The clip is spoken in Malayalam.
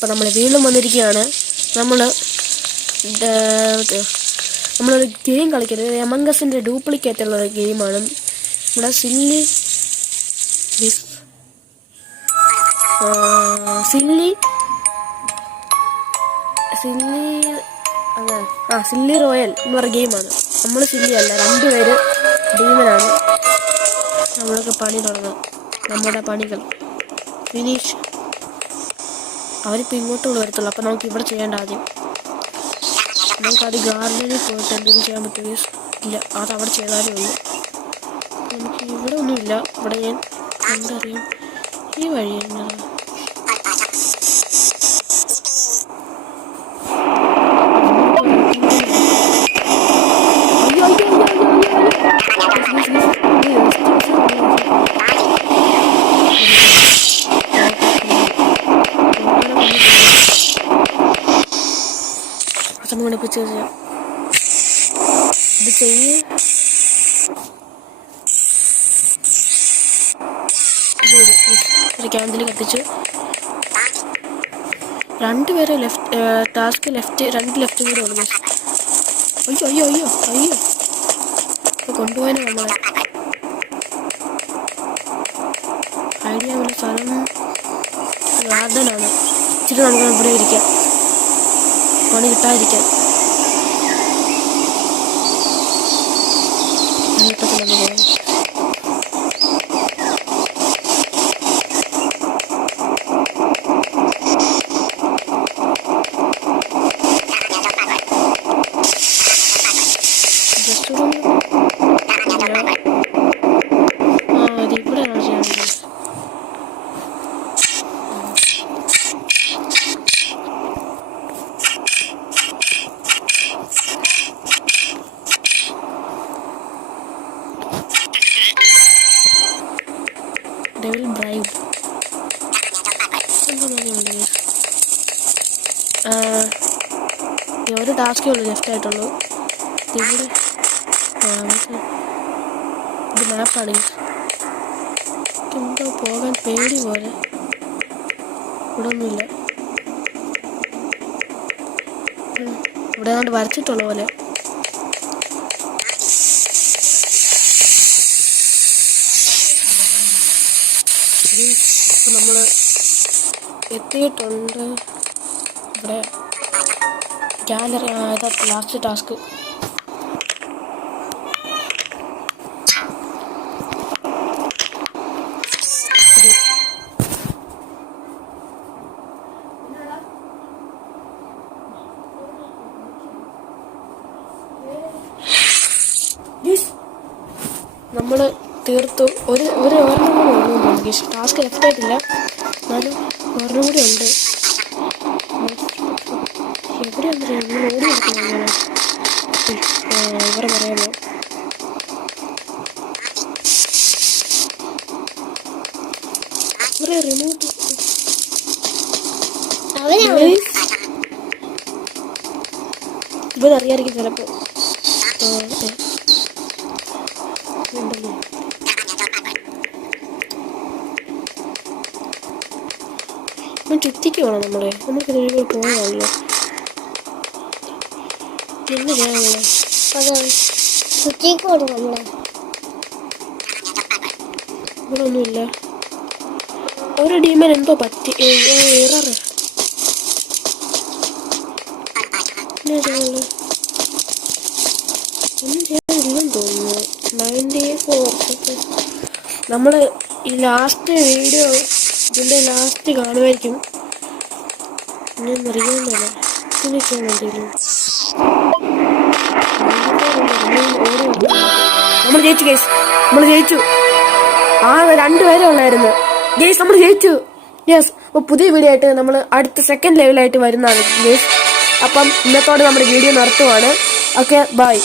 അപ്പോൾ നമ്മൾ വീണ്ടും വന്നിരിക്കുകയാണ്. നമ്മളൊരു ഗെയിം കളിക്കുന്നത് എമംഗ് അസിൻ്റെ ഡ്യൂപ്ലിക്കേറ്റ് ഉള്ള ഒരു ഗെയിമാണ്. ഇവിടെ സില്ലി റോയൽ എന്ന് പറയുന്ന ഗെയിമാണ്. നമ്മൾ സില്ലി അല്ല, രണ്ടുപേര് ഡീമനാണ്. നമ്മളൊക്കെ പണി തുടങ്ങാം, നമ്മുടെ പണികൾ ഫിനിഷ്. അവരിപ്പോൾ ഇങ്ങോട്ടുള്ള വരത്തുള്ളൂ. അപ്പോൾ നമുക്ക് ഇവിടെ ചെയ്യേണ്ട ആദ്യം നമുക്കത് ഗാർഡനിൽ പോയിട്ട് എന്തെങ്കിലും ചെയ്യാൻ പറ്റുമോ? ഇല്ല, അത് അവിടെ ചെയ്താലേ ഉള്ളൂ. നമുക്ക് ഇവിടെ ഒന്നുമില്ല. ഇവിടെ ഞാൻ എന്തറിയാം, ഈ വഴി എന്താണ്? ഇത് ചെയ്യ്. ഒരു ക്യാൻഡിൽ കത്തിച്ചു. രണ്ടുപേരെ ടാസ്ക് രണ്ട് ലെഫ്റ്റ് കൂടെ ഉള്ളു. അയ്യോ ഇപ്പൊ കൊണ്ടുപോകാനേ നമ്മളെ ഐഡിയ ഉള്ള സ്ഥലം ഗാർഡനാണ്. ഇച്ചിരി നമുക്ക് ഇവിടെ ഇരിക്കാം, പണി കിട്ടാതിരിക്കാം. Devil Bribe. ഒരു ടാസ്കേ ഉള്ളൂ ലെഫ്റ്റ് ആയിട്ടുള്ളൂ. ഇവിടെ ഇത് മാപ്പാണ്. എന്തോ പോകാൻ പേടി പോലെ. ഇവിടെ ഒന്നുമില്ല. ഇവിടെ കൊണ്ട് വരച്ചിട്ടുള്ള പോലെ. ഇപ്പം നമ്മൾ എത്തിയിട്ടുണ്ട്. ഇവിടെ ഗാലറി ഇതാ ലാസ്റ്റ് ടാസ്ക്. നമ്മൾ തീർത്തു. ഒരെണ്ണം കൂടി ഉള്ളൂ. ടാസ്ക് ലെഫ്റ്റ് ആയിട്ടില്ല, എന്നാലും ഒരെണ്ണം കൂടി ഉണ്ട്. എവിടെയാണ് നമ്മൾ ഓടി നടക്കുന്നത്? ഇവരെ പറയാമോ? ഇവരെ റിമോട്ട് ഇവരറിയായിരിക്കും ചിലപ്പോൾ. ചുറ്റിക്ക് വേണം നമുക്ക് ഇതിലൂടെ പോകാമല്ലോ. എന്ത് ചെയ്യാമല്ലേ? ഇവിടെ ഒന്നുമില്ല. ഒരു ഡീമൻ എന്തോ പറ്റി. എററ് ഒന്നും ചെയ്യാനില്ലെന്ന് തോന്നുന്നു. 94 നമ്മൾ ഈ ലാസ്റ്റ് വീഡിയോ ഇതിൻ്റെ ലാസ്റ്റ് കാണുമായിരിക്കും. ഞാൻ അറിയാമല്ലോ ഇതിന് ചെയ്യാൻ വേണ്ടിയില്ല. നമ്മൾ ജയിച്ചു ഗേസ്, നമ്മൾ ജയിച്ചു. രണ്ടുപേരെ ഉള്ളായിരുന്നു ഗേസ്, നമ്മൾ ജയിച്ചു. യെസ്. അപ്പോൾ പുതിയ വീഡിയോ ആയിട്ട് നമ്മൾ അടുത്ത സെക്കൻഡ് ലെവലായിട്ട് വരുന്നതാണ് ഗേസ്. അപ്പം ഇന്നത്തോടെ നമ്മുടെ വീഡിയോ നിർത്തുവാണ്. Okay, by.